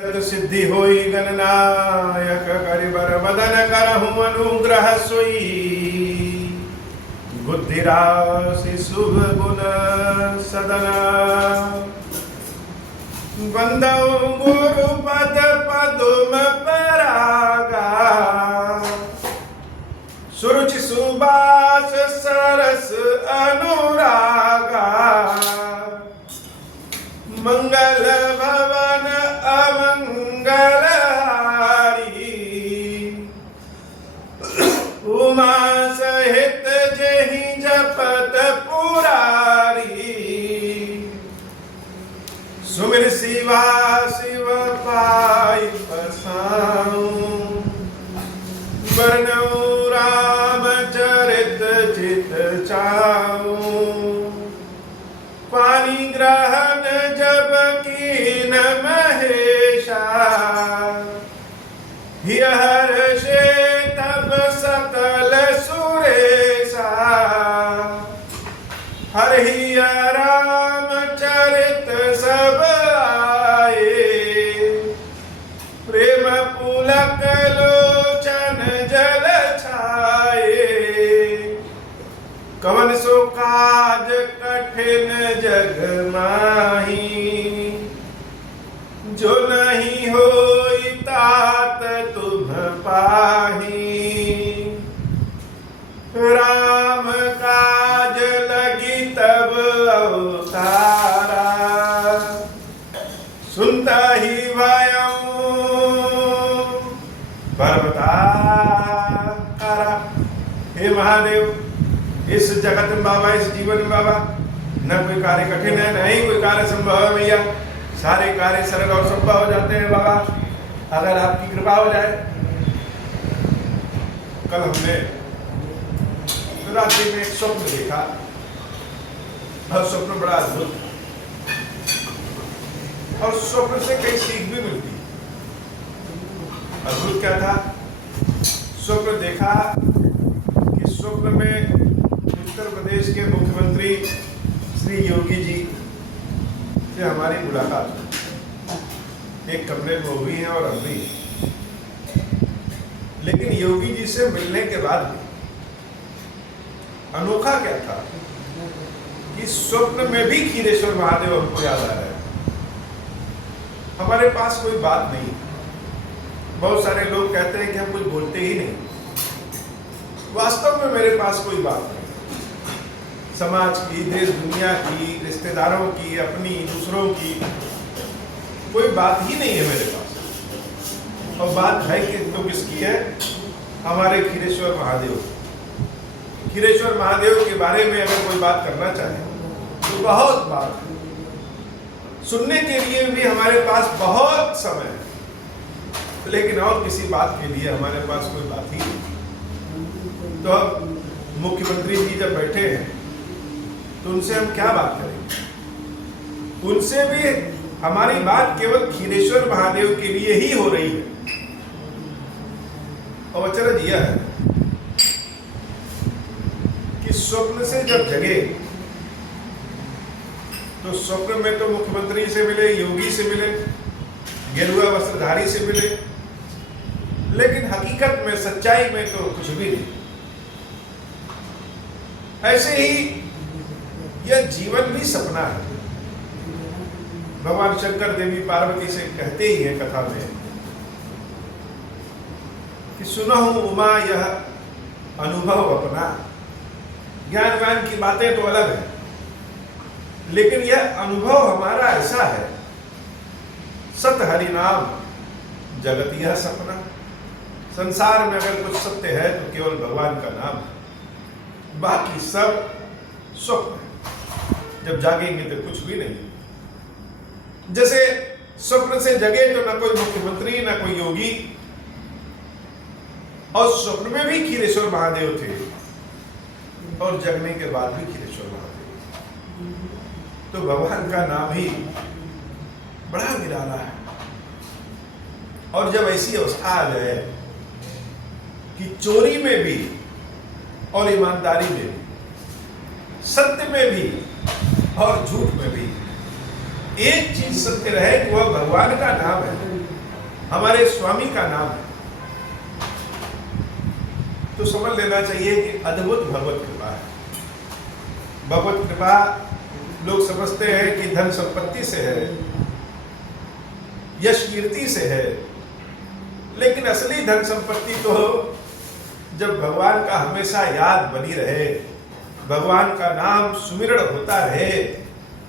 सिद्धि होई गणनायक करिबर बदन करहु अनुग्रह सोई बुद्धि राशि शुभ गुण सदना बंदौ गुरु पद पदुम परागा सुरुचि सुबास सरस अनुरागा मंगल भवन अमंगल हारी उमा सहित जहि जपत पुरारी सुमिर शिवा शिव पाई पसाऊं वर्णौ राम चरित चित चाऊं पानी ग्रहण जब कीन महेशा हर्षे तब सकल सुरेशा हरि राम चरित सब आए प्रेम पुलक लोचन जल छाए कवन सो काज कठिन जग माही जो नहीं होई तात तुम पाही राम काज लगी तब अवतारा सुनता ही भयऊ पर्वताकारा। हे महादेव, इस जगत में बाबा, इस जीवन में बाबा न कोई कार्य कठिन है, न ही कोई कार्य संभव है भैया। सारे कार्य सरल और संभव हो जाते हैं बाबा, अगर आपकी कृपा हो जाए। कल हमने रात्रि में एक स्वप्न देखा और स्वप्न बड़ा अद्भुत और स्वप्न से कई सीख भी मिलती। अद्भुत क्या था? स्वप्न देखा कि स्वप्न में उत्तर प्रदेश के मुख्यमंत्री श्री योगी जी से हमारी मुलाकात एक कमरे में हुई है और अब भी। लेकिन योगी जी से मिलने के बाद भी अनोखा क्या था कि स्वप्न में भी खीरेश्वर महादेव हमको याद आ रहा है। हमारे पास कोई बात नहीं। बहुत सारे लोग कहते हैं कि हम कुछ बोलते ही नहीं। वास्तव में मेरे पास कोई बात नहीं। समाज की, देश दुनिया की, रिश्तेदारों की, अपनी, दूसरों की कोई बात ही नहीं है मेरे पास। और बात है कि तो किसकी है? हमारे खीरेश्वर महादेव। खीरेश्वर महादेव के बारे में अगर कोई बात करना चाहे तो बहुत बात है। सुनने के लिए भी हमारे पास बहुत समय है, लेकिन और किसी बात के लिए हमारे पास कोई बात ही नहीं। तो अब मुख्यमंत्री जी जब बैठे हैं तो उनसे हम क्या बात करेंगे? उनसे भी हमारी बात केवल खीरेश्वर महादेव के लिए ही हो रही है। और अचरज यह है कि स्वप्न से जब जगे तो स्वप्न में तो मुख्यमंत्री से मिले, योगी से मिले, गेरुआ वस्त्रधारी से मिले, लेकिन हकीकत में, सच्चाई में तो कुछ भी नहीं। ऐसे ही यह जीवन भी सपना है। भगवान शंकर देवी पार्वती से कहते ही हैं कथा में कि सुनहु उमा यह अनुभव अपना। ज्ञान व्यान की बातें तो अलग है, लेकिन यह अनुभव हमारा ऐसा है, सत हरि नाम जगत यह सपना। संसार में अगर कुछ सत्य है तो केवल भगवान का नाम है, बाकी सब स्वप्न है। जब जागेंगे तो कुछ भी नहीं। जैसे स्वप्न से जगे तो न कोई मुख्यमंत्री, न कोई योगी, और स्वप्न में भी खीरेश्वर महादेव थे और जगने के बाद भी खीरेश्वर महादेव। तो भगवान का नाम ही बड़ा निराला है। और जब ऐसी अवस्था आ जाए कि चोरी में भी और ईमानदारी में भी, सत्य में भी और झूठ में भी एक चीज सत्य रहे कि वह भगवान का नाम है, हमारे स्वामी का नाम है, तो समझ लेना चाहिए कि अद्भुत भगवत कृपा है। भगवत कृपा लोग समझते हैं कि धन संपत्ति से है, यश कीर्ति से है, लेकिन असली धन संपत्ति तो जब भगवान का हमेशा याद बनी रहे, भगवान का नाम सुमिरण होता रहे,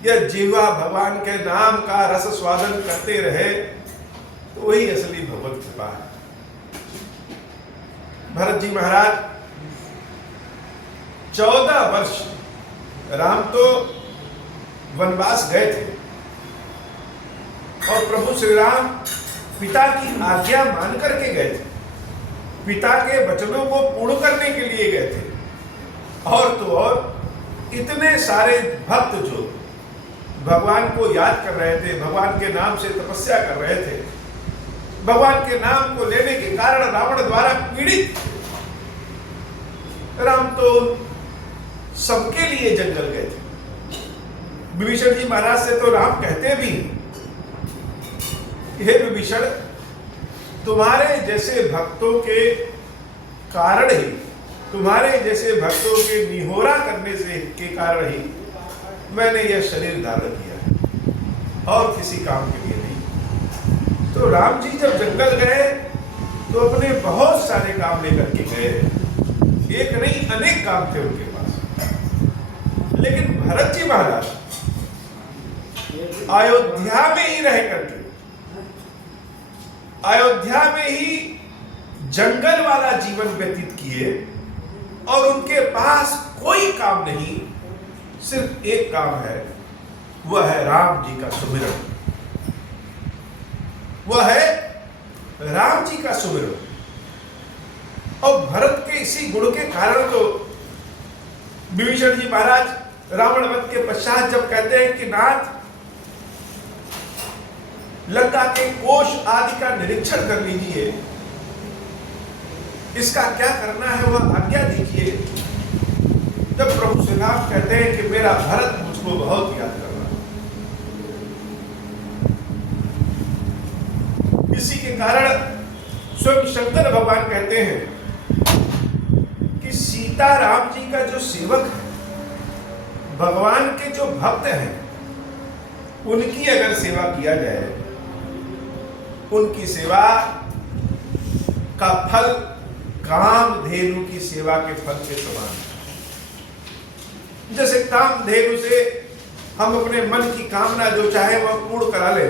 यह जीवा भगवान के नाम का रस स्वादन करते रहे, तो वही असली भगवत कृपा है। भरत जी महाराज 14 वर्ष, राम तो वनवास गए थे और प्रभु श्री राम पिता की आज्ञा मान करके गए थे, पिता के वचनों को पूर्ण करने के लिए गए थे। और तो और इतने सारे भक्त जो भगवान को याद कर रहे थे, भगवान के नाम से तपस्या कर रहे थे, भगवान के नाम को लेने के कारण रावण द्वारा पीड़ित, राम तो सबके लिए जंगल गए थे। विभीषण जी महाराज से तो राम कहते भी, हे विभीषण, तुम्हारे जैसे भक्तों के कारण ही, तुम्हारे जैसे भक्तों के निहोरा करने से के कारण ही मैंने यह शरीर धारण किया है, और किसी काम के लिए नहीं। तो राम जी जब जंगल गए तो अपने बहुत सारे काम लेकर के गए, एक नहीं अनेक काम थे उनके पास। लेकिन भरत जी महाराज अयोध्या में ही रह करके, अयोध्या में ही जंगल वाला जीवन व्यतीत किए, और उनके पास कोई काम नहीं, सिर्फ एक काम है, वह है राम जी का सुमिरन, वह है राम जी का सुमिरन। और भरत के इसी गुण के कारण तो विभीषण जी महाराज रावण वध के पश्चात जब कहते हैं कि नाथ, लंका के कोष आदि का निरीक्षण कर लीजिए, इसका क्या करना है वह आज्ञा दीजिए। तब प्रभु श्री राम कहते हैं कि मेरा भरत मुझको बहुत याद कर रहा है। इसी के कारण स्वयं शंकर भगवान कहते हैं कि सीता राम जी का जो सेवक है, भगवान के जो भक्त हैं, उनकी अगर सेवा किया जाए, उनकी सेवा का फल कामधेनु की सेवा के फल के समान है। जैसे कामधेनु से हम अपने मन की कामना जो चाहे वह पूर्ण करा ले,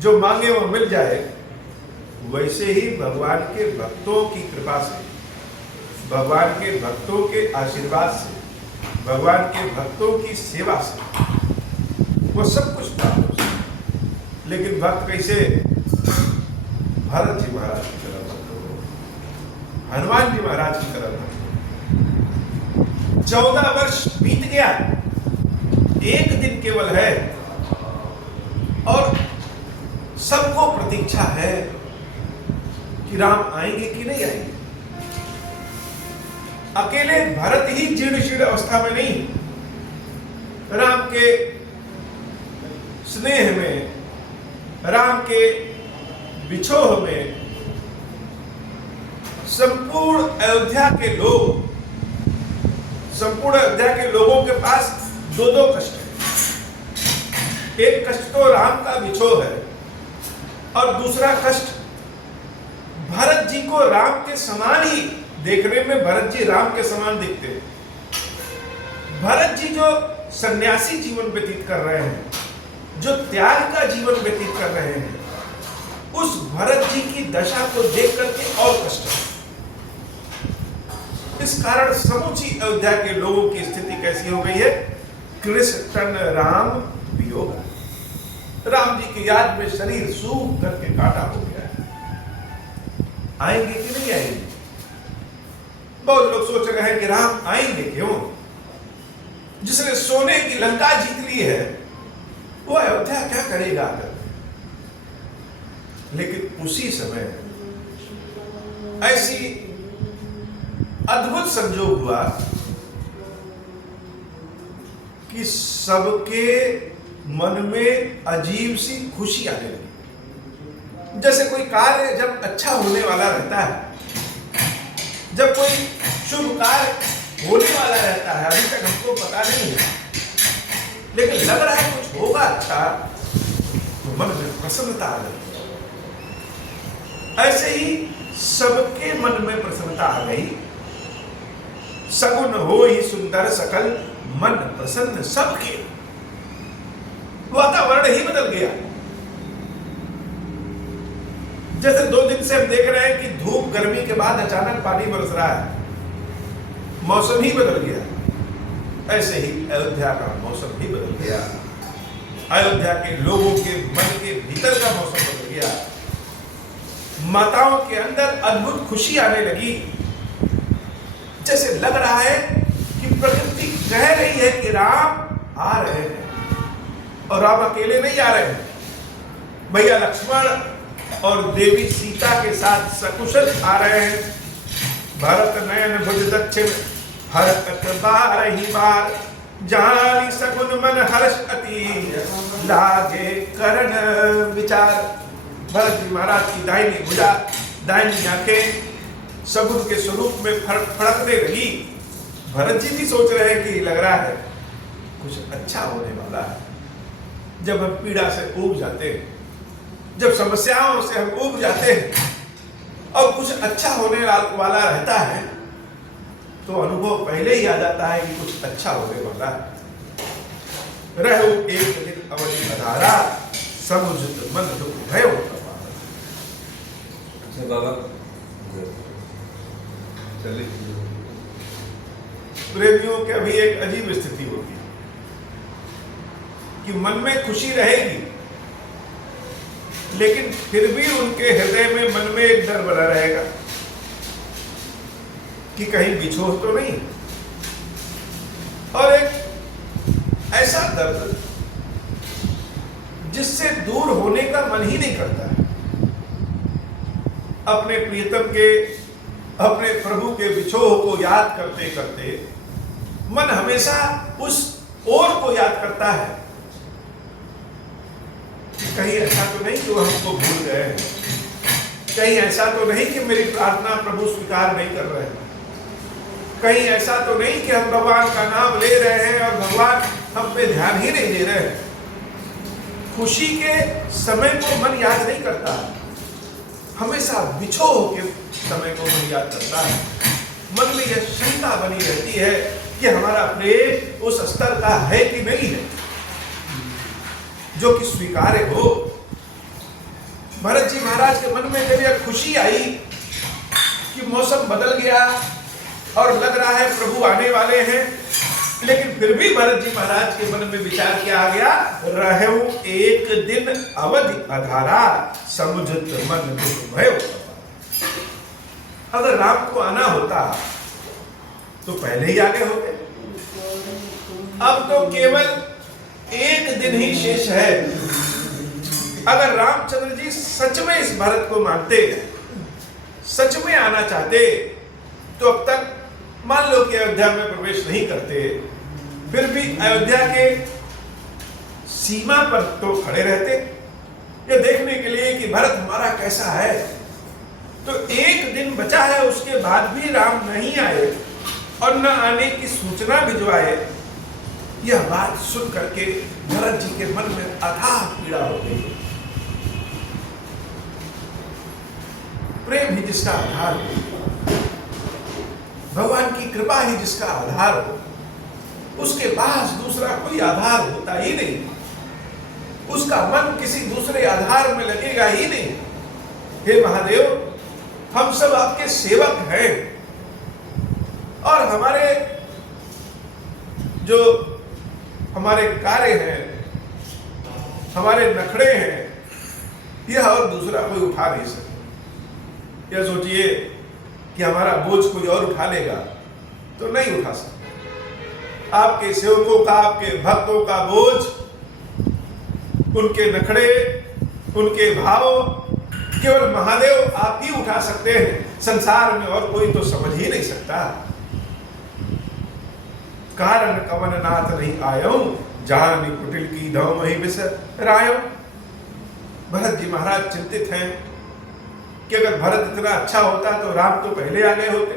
जो मांगे वह मिल जाए, वैसे ही भगवान के भक्तों की कृपा से, भगवान के भक्तों के आशीर्वाद से, भगवान के भक्तों की सेवा से वो सब कुछ प्राप्त हो सकता। लेकिन भक्त कैसे? भरत जी महाराज की तरह भक्त हो, हनुमान जी महाराज की तरह भक्त हो। 14 वर्ष बीत गया, एक दिन केवल है, और सबको प्रतीक्षा है कि राम आएंगे कि नहीं आएंगे। अकेले भरत ही जीर्ण शीर्ण अवस्था में नहीं, राम के स्नेह में, राम के विछोह में संपूर्ण अयोध्या के लोग, संपूर्ण अयोध्या के लोगों के पास दो दो कष्ट है। एक कष्ट तो राम का विछोह है, और दूसरा कष्ट भरत जी को राम के समान ही, देखने में भरत जी राम के समान दिखते हैं। भरत जी जो सन्यासी जीवन व्यतीत कर रहे हैं, जो त्याग का जीवन व्यतीत कर रहे हैं, उस भरत जी की दशा को देख करके और कष्ट है। इस कारण समूची अयोध्या के लोगों की स्थिति कैसी हो गई है? कृष्ण राम वियोग, राम जी की याद में शरीर सूख करके काटा हो गया है। आएंगे कि नहीं आएंगे? बहुत लोग सोच रहे हैं कि राम आएंगे क्यों? जिसने सोने की लंका जीत ली है, वो अयोध्या क्या करेगा आकर? लेकिन उसी समय ऐसी अद्भुत संजोग हुआ कि सबके मन में अजीब सी खुशी आने लगी। जैसे कोई कार्य जब अच्छा होने वाला रहता है, जब कोई शुभ कार्य होने वाला रहता है, अभी तक हमको पता नहीं है लेकिन लग रहा है कुछ होगा अच्छा, तो मन में प्रसन्नता आ गई। ऐसे ही सबके मन में प्रसन्नता आ गई। सगुन हो ही सुंदर सकल मन प्रसन्न सबके, वातावरण ही बदल गया। जैसे 2 दिन से हम देख रहे हैं कि धूप गर्मी के बाद अचानक पानी बरस रहा है, मौसम ही बदल गया। ऐसे ही अयोध्या का मौसम भी बदल गया। अयोध्या के लोगों के मन के भीतर का मौसम बदल गया। माताओं के अंदर अद्भुत खुशी आने लगी। जैसे लग रहा है कि प्रकृति कह रही है कि राम आ रहे हैं, और राम अकेले नहीं आ रहे हैं, भैया लक्ष्मण और देवी सीता के साथ सकुशल आ रहे हैं। भरत नयन भुज दक्षिण हरकत बारही बार, जानी सगुन मन हर्ष अति लागे करण विचार। भरत जी महाराज की दाहिनी भुजा, दाहिनी आंखें सगुन के स्वरूप में फड़कने लगी। भरत जी भी सोच रहे हैं कि लग रहा है कुछ अच्छा होने वाला है। जब हम पीड़ा से ऊब जाते हैं, जब समस्याओं से हम ऊब जाते हैं और कुछ अच्छा होने वाला रहता है, तो अनुभव पहले ही आ जाता है कि कुछ अच्छा होने वाला है। रहो एक दिन अवधि अधारा, समुझत मन दुख भयो कपार। अच्छा बाबा, चलिए, प्रेमियों की अभी एक अजीब स्थिति होगी कि मन में खुशी रहेगी, लेकिन फिर भी उनके हृदय में, मन में एक डर बना रहेगा कि कहीं बिछोह तो नहीं। और एक ऐसा दर्द जिससे दूर होने का मन ही नहीं करता है। अपने प्रियतम के, अपने प्रभु के विछोह को याद करते करते मन हमेशा उस ओर को याद करता है कि कहीं ऐसा तो नहीं कि वो हमको भूल गए हैं, कहीं ऐसा तो नहीं कि मेरी प्रार्थना प्रभु स्वीकार नहीं कर रहे हैं, कहीं ऐसा तो नहीं कि हम भगवान का नाम ले रहे हैं और भगवान हम पे ध्यान ही नहीं दे रहे हैं। खुशी के समय को मन याद नहीं करता, हमेशा बिछोह के समय को मन याद करता है। मन में यह शंका बनी रहती है कि हमारा प्रेम उस स्तर का है कि नहीं है जो कि स्वीकार्य हो। भरत जी महाराज के मन में जब यह खुशी आई कि मौसम बदल गया और लग रहा है प्रभु आने वाले हैं, लेकिन फिर भी भरत जी महाराज के मन में विचार किया आ गया, रहूं एक दिन अवधि अधारा, समुझत मन दुख भयो। अगर राम को आना होता तो पहले ही आगे होते। अब तो केवल एक दिन ही शेष है। अगर रामचंद्र जी सच में इस भरत को मानते, सच में आना चाहते, तो अब तक मान लो कि अयोध्या में प्रवेश नहीं करते, फिर भी अयोध्या के सीमा पर तो खड़े रहते, ये देखने के लिए कि भरत हमारा कैसा है। तो एक दिन बचा है, उसके बाद भी राम नहीं आए और न आने की सूचना भिजवाए। यह बात सुन करके भरत जी के मन में अथाह पीड़ा हो गई। प्रेम ही जिसका आधार हो, भगवान की कृपा ही जिसका आधार हो, उसके पास दूसरा कोई आधार होता ही नहीं। उसका मन किसी दूसरे आधार में लगेगा ही नहीं। हे महादेव, हम सब आपके सेवक हैं और हमारे जो हमारे कार्य हैं, हमारे नखड़े हैं, यह और दूसरा कोई उठा नहीं सकता। यह सोचिए कि हमारा बोझ कोई और उठा लेगा तो नहीं उठा सकता। आपके सेवकों का, आपके भक्तों का बोझ, उनके नखड़े, उनके भाव केवल महादेव आप ही उठा सकते हैं। संसार में और कोई तो समझ ही नहीं सकता। कारण कवन नाथ नहीं आयो, जहां कुटिल की धौ मही बिसरायो। भरत जी महाराज चिंतित हैं कि अगर भरत इतना अच्छा होता तो राम तो पहले आ गए होते,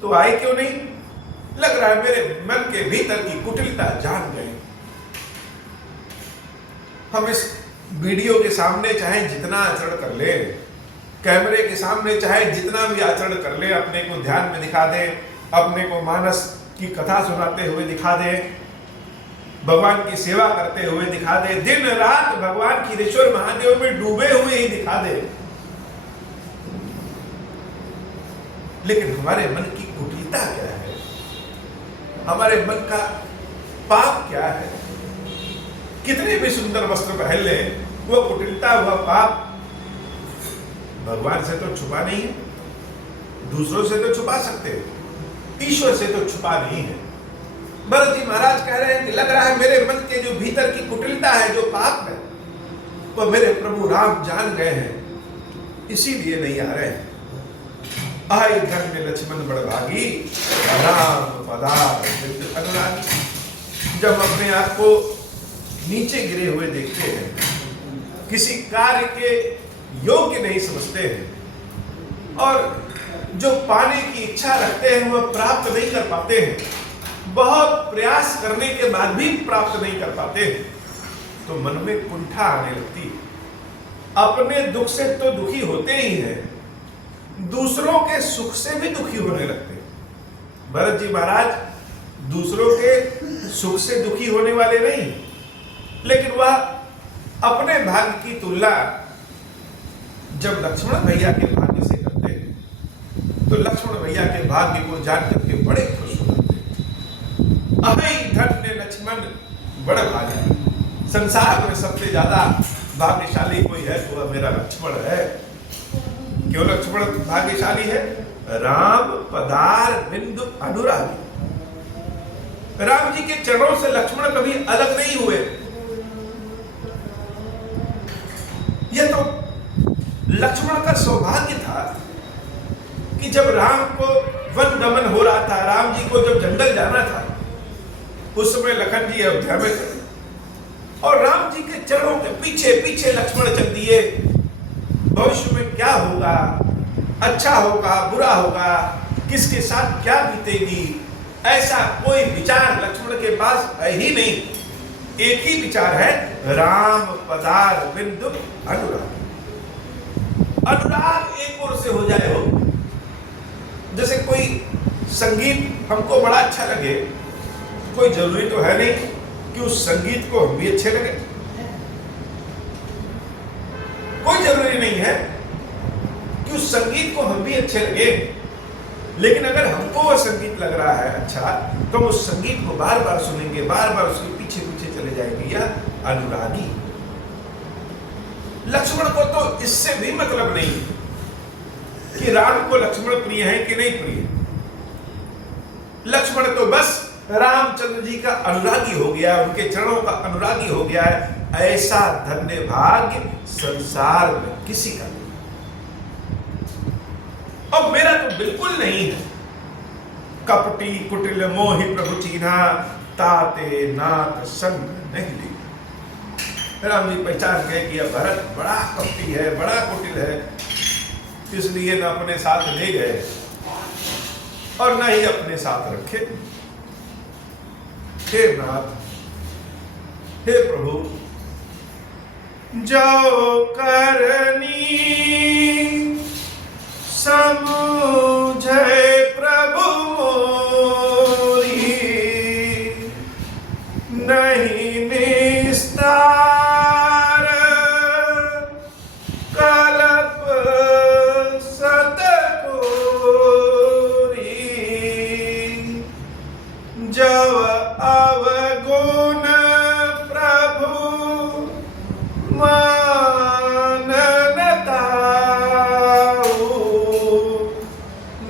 तो आए क्यों नहीं? लग रहा है मेरे मन के भीतर की कुटिलता जान गए। हम इस वीडियो के सामने चाहे जितना आचरण कर ले, कैमरे के सामने चाहे जितना भी आचरण कर ले, अपने को ध्यान में दिखा दे, अपने को मानस की कथा सुनाते हुए दिखा दे, भगवान की सेवा करते हुए दिखा दे, दिन रात भगवान खीरेश्वर महादेव में डूबे हुए ही दिखा दे, लेकिन हमारे मन की कुटिलता क्या है? हमारे मन का पाप क्या है? कितने भी सुंदर वस्त्र पहन ले, वो कुटिलता, वह पाप भगवान से तो छुपा नहीं है, दूसरों से तो छुपा सकते हैं, ईश्वर से तो छुपा नहीं है। भरत जी महाराज कह रहे हैं कि लग रहा है मेरे मन के जो भीतर की कुटिलता है, जो पाप है, वो मेरे प्रभु राम जान गए हैं, इसीलिए नहीं आ रहे हैं। आई धन्य लक्ष्मण बड़भागी, राम पधार बिंद अनुरागी। जब अपने आप को नीचे गिरे हुए देखते हैं, किसी कार्य के योग्य नहीं समझते हैं, और जो पाने की इच्छा रखते हैं वह प्राप्त नहीं कर पाते हैं, बहुत प्रयास करने के बाद भी प्राप्त नहीं कर पाते हैं, तो मन में कुंठा आने लगती है। अपने दुख से तो दुखी होते ही हैं, दूसरों के सुख से भी दुखी होने लगते हैं। भरत जी महाराज दूसरों के सुख से दुखी होने वाले नहीं, लेकिन वह अपने भाग्य की तुलना जब लक्ष्मण भैया के भाग्य से करते हैं, तो लक्ष्मण भैया के भाग्य को जान करके बड़े खुश हो जाते हैं। अहि धन्य लक्ष्मण बड़ भाग्य। संसार में सबसे ज्यादा भाग्यशाली कोई है तो वह मेरा लक्ष्मण है। क्यों लक्ष्मण भाग्यशाली है? राम पदार बिंदु अनुरागी। राम जी के चरणों से लक्ष्मण कभी अलग नहीं हुए। यह तो लक्ष्मण का सौभाग्य था कि जब राम को वन गमन हो रहा था, राम जी को जब जंगल जाना था, उस समय लखन जी अयोध्या में थे और राम जी के चरणों के पीछे पीछे लक्ष्मण चल दिए। भविष्य में क्या होगा, अच्छा होगा बुरा होगा, किसके साथ क्या बीतेगी, ऐसा कोई विचार लक्ष्मण के पास है ही नहीं। एक ही विचार है, राम पदार बिंदु अनुराग। अनुराग एक ओर से हो जाए हो, जैसे कोई संगीत हमको बड़ा अच्छा लगे, कोई जरूरी तो है नहीं कि उस संगीत को हम भी अच्छे लगे, कोई जरूरी नहीं है कि उस संगीत को हम भी अच्छे लगे, लेकिन अगर हमको वह संगीत लग रहा है अच्छा, तो हम उस संगीत को बार बार सुनेंगे, बार बार उसके पीछे पीछे चले जाएंगे। यह अनुरागी। लक्ष्मण को तो इससे भी मतलब नहीं कि राम को लक्ष्मण प्रिय है कि नहीं प्रिय। लक्ष्मण तो बस रामचंद्र जी का अनुरागी हो गया, उनके चरणों का अनुरागी हो गया है। ऐसा धन्य भाग्य संसार में किसी का नहीं, और मेरा तो बिल्कुल नहीं है। कपटी कुटिल मोहि प्रभु चीन्हा, ताते नाथ संग नहीं ली। राम जी पहचान गए कि यह भरत बड़ा कपटी है, बड़ा कुटिल है, इसलिए न अपने साथ ले गए और न ही अपने साथ रखे। हे नाथ, हे प्रभु, जो करनी समझे प्रभु मोरी, नहीं निस्तार कल्प सतकोरी, जब अवगुण प्रभु मान न ताऊ,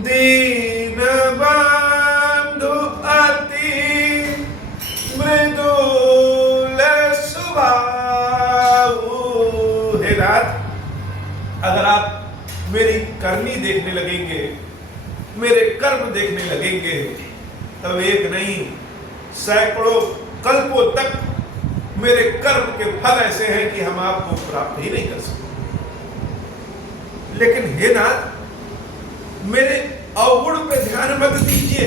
दीन बंधु अति मृदुल स्वभाव। हे नाथ, अगर आप मेरी करनी देखने लगेंगे, मेरे कर्म देखने लगेंगे, तब एक नहीं सैकड़ों कल्पों तक मेरे कर्म के फल ऐसे हैं कि हम आपको प्राप्त ही नहीं कर सकते। लेकिन हे नाथ, मेरे अवगुण पे ध्यान मत दीजिए।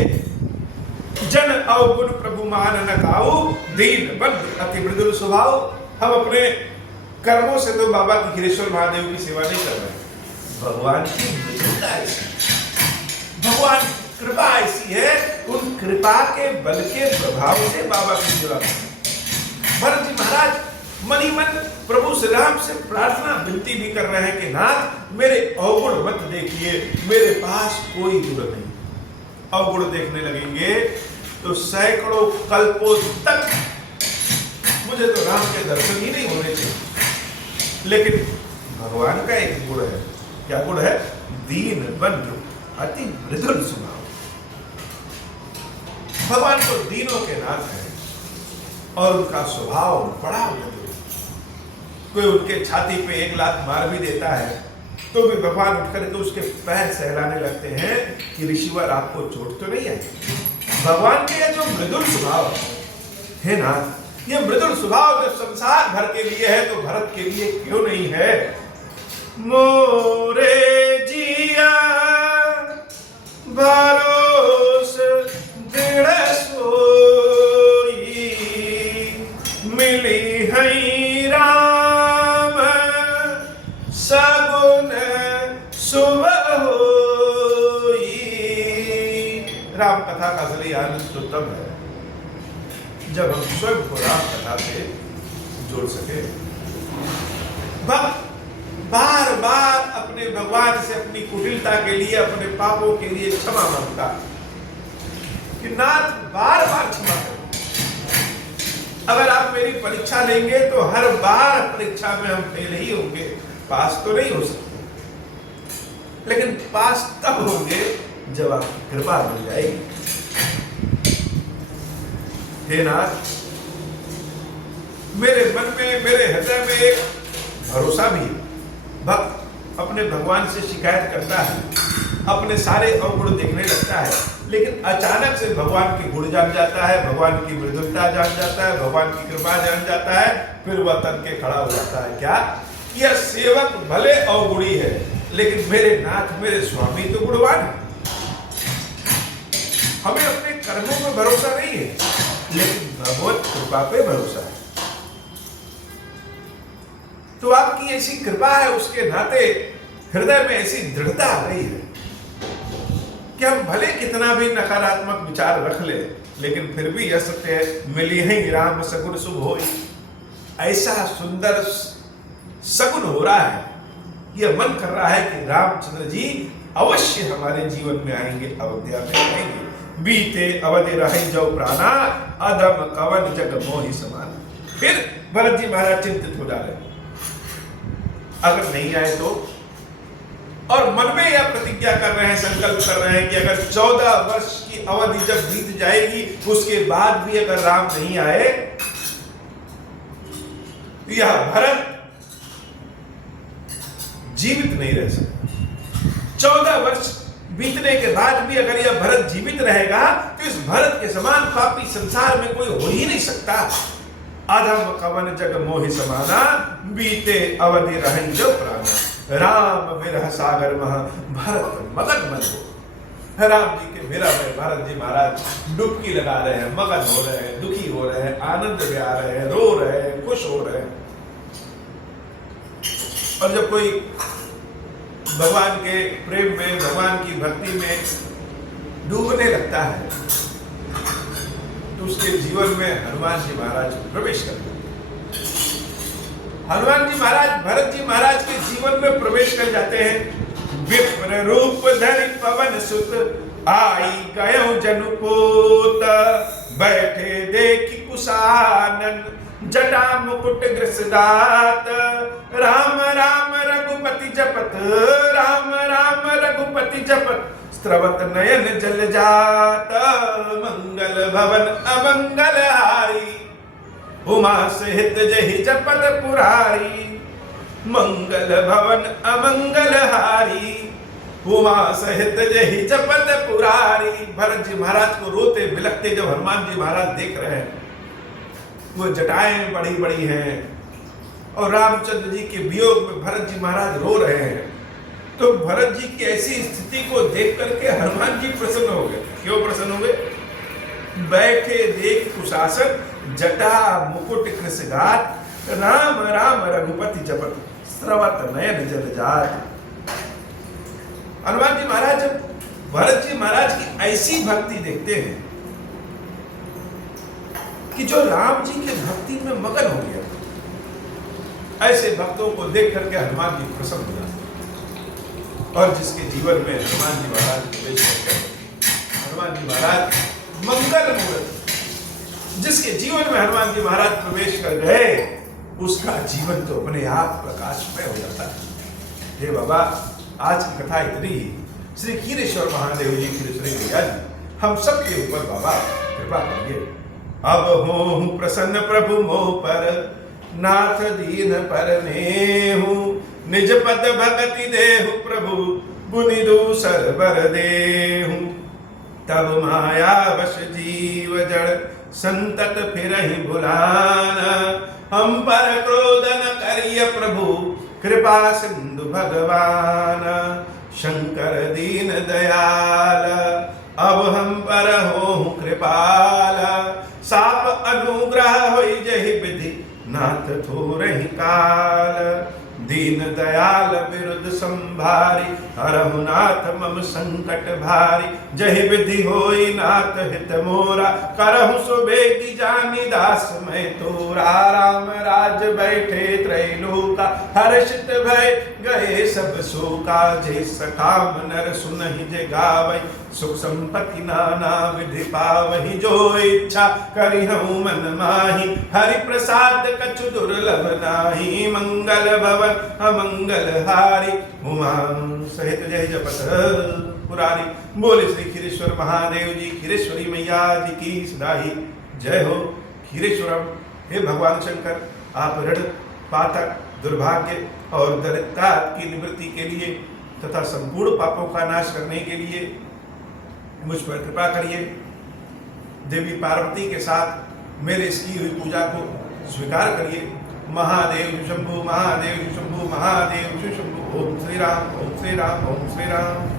जन अवगुण प्रभु मान न खाओ, दीन बंधु अति मृदुल स्वभाव। हम अपने कर्मों से तो बाबा की खीरेश्वर महादेव की सेवा नहीं कर रहे, भगवान की मृदुलता ऐसी, भगवान की कृपा ऐसी है, उन कृपा के बल के प्रभाव से बाबा की सेवा करते। भरत जी महाराज मनी मन प्रभु श्री राम से प्रार्थना विनती भी कर रहे हैं कि नाथ, मेरे अवगुण मत देखिए, मेरे पास कोई गुण नहीं। अवगुण देखने लगेंगे तो सैकड़ों कल्पों तक मुझे तो राम के दर्शन ही नहीं होने चाहिए। लेकिन भगवान का एक गुण है, क्या गुण है? दीन बंधु अति मृदुल स्वभाव। भगवान तो दीनों के नाथ है और उनका स्वभाव बड़ा मृदुल। कोई उनके छाती पे एक लात मार भी देता है तो भी भगवान उठ करके उसके पैर सहलाने लगते हैं कि ऋषिवर आपको चोट तो नहीं आई। भगवान के जो मृदुल स्वभाव है ना, ये मृदुल स्वभाव जब संसार भर के लिए है तो भरत के लिए क्यों नहीं है? मोरे जिया भरोस दृढ़ सोई, मिली है राम सगुन शुभ होई। राम कथा का असली आनंद तो तब है जब हम स्वयं को राम कथा से जोड़ सके। भक्त बार बार अपने भगवान से अपनी कुटिलता के लिए, अपने पापों के लिए क्षमा मांगता कि नाथ बार बार क्षमा करो। अगर आप मेरी परीक्षा लेंगे तो हर बार परीक्षा में हम फेल ही होंगे, पास तो नहीं हो सकते, लेकिन पास तब होंगे जब आपकी कृपा मिल जाएगी। हे नाथ, मेरे मन में, मेरे हृदय में एक भरोसा भी है। भक्त अपने भगवान से शिकायत करता है, अपने सारे अवगुण देखने लगता है, लेकिन अचानक से भगवान के गुण जान जाता है, भगवान की मृदुलता जान जाता है, भगवान की कृपा जान जाता है। फिर वह तन के खड़ा हो जाता है, क्या? यह सेवक भले अवगुणी है, लेकिन मेरे नाथ, मेरे स्वामी तो गुणवान है। हमें अपने कर्मों पर भरोसा नहीं है, लेकिन भगवत कृपा पे भरोसा है। तो आपकी ऐसी कृपा है, उसके नाते हृदय में ऐसी दृढ़ता आ गई है कि हम भले कितना भी नकारात्मक विचार रख ले, लेकिन फिर भी यह सत्य है, मिली है राम सगुन शुभ होई। ऐसा सुंदर सगुन हो रहा है, यह मन कर रहा है कि रामचंद्र जी अवश्य हमारे जीवन में आएंगे, अयोध्या में आएंगे। बीते अवधि रहे जो प्राणा, अधम कवन जग मोहि समान। फिर भरत जी महाराज चिंतित हो जा रहे, अगर नहीं आए तो? और मन में यह प्रतिज्ञा कर रहे हैं, संकल्प कर रहे हैं कि अगर 14 वर्ष की अवधि जब बीत जाएगी, उसके बाद भी अगर राम नहीं आए तो यह भरत जीवित नहीं रह सकता। 14 वर्ष बीतने के बाद भी अगर यह भरत जीवित रहेगा तो इस भरत के समान पापी संसार में कोई हो ही नहीं सकता। अधम कवन जग मोहि समाना, बीते अवधि रहन जो प्राणा। राम विरह सागर मह, भरत मगन मन हो। राम जी के विरह में भरत जी महाराज डुबकी लगा रहे हैं, मगन हो रहे हैं, दुखी हो रहे हैं, आनंद में आ रहे हैं, रो रहे हैं, खुश हो रहे हैं। और जब कोई भगवान के प्रेम में, भगवान की भक्ति में डूबने लगता है तो उसके जीवन में हनुमान जी महाराज प्रवेश करते हैं। हनुमान जी महाराज भरत जी महाराज के जीवन में प्रवेश कर जाते हैं। विप्र रूप धरि पवन सुत, आई गयो जनुपोत। बैठे देखी कुशानन, जटा मुकुट ग्रसदात। राम राम रघुपति जपत, राम राम रघुपति जपत। स्रवत नयन जल जात, मंगल भवन अमंगल हारी। उमा सहित जहि जपत पुरारी, मंगल भवन अमंगल हारी। उमा सहित जहि जपत पुरारी। भरत जी महाराज को रोते बिलखते जब हनुमान जी महाराज देख रहे हैं, वो जटाएं बड़ी बड़ी हैं और रामचंद्र जी के वियोग में भरत जी महाराज रो रहे हैं, तो भरत जी की ऐसी स्थिति को देख करके हनुमान जी प्रसन्न हो गए। क्यों प्रसन्न हो गए? बैठे देख कुशासन, जटा मुकुट कृषगात, राम राम रघुपति जपत, स्रवत नयन जल जात। हनुमान जी महाराज जब भरत जी महाराज की ऐसी भक्ति देखते हैं कि जो राम जी के भक्ति में मगन हो गया, ऐसे भक्तों को देख करके हनुमान जी प्रसन्न हो जाते हैं। और जिसके जीवन में हनुमान जी महाराज प्रवेश करते हैं, हनुमान जी महाराज मंगल मूर्त, जिसके जीवन में हनुमान जी महाराज प्रवेश कर गए, उसका जीवन तो अपने आप प्रकाशमय हो जाता है। हे बाबा, आज की कथा इतनी ही। श्री खीरेश्वर महादेव जी, खीरेश्वरी भैया जी, हम सबके ऊपर बाबा कृपा करिए। अब हो प्रसन्न प्रभु मोह पर, नाथ दीन पर नेहु, निज पद भगति देहु प्रभु, गुनि दूसर बर देहु। तब माया वश जीव जड़, संतत फिरहि भुलाना, हम पर क्रोध न करिय प्रभु, कृपा सिंधु भगवान। शंकर दीन दयाल, अब हम पर हो कृपाल, साप अनुग्रह होई जहि विधि, नाथ थोरहि काल। दीन दयाल विरुद्ध संभारी, हरहु नाथ मम संकट भारी। जहि विधि होई नाथ हित मोरा, करहु सुबेगी जानी दास मैं तोरा। राम राज बैठे त्रैलोका, हर्षित भय गए सब शोका। जय सखाम नर सुनहि जे गावै, सुख संपत्ति नाना विधि पावहि। जो इच्छा करिहु मन माहि, हरि प्रसाद कछु दुर्लभ नाही। मंगल भवन अमंगल हारी, उमां सहित जय जपत पुरारी। बोले श्री खीरेश्वर महादेव जी, खीरेश्वरी मैया जी की सदाई जय हो। खीरेश्वरम, हे भगवान शंकर, आप ऋण पातक दुर्भाग्य और दरिद्रता की निवृत्ति के लिए तथा संपूर्ण पापों का नाश करने के लिए मुझ पर कृपा करिए। देवी पार्वती के साथ मेरे इसकी हुई पूजा को स्वीकार करिए। महादेव शंभु, महादेव शंभु, महादेव शंभु। ओम श्री राम, ओम श्री राम, ओम श्री राम।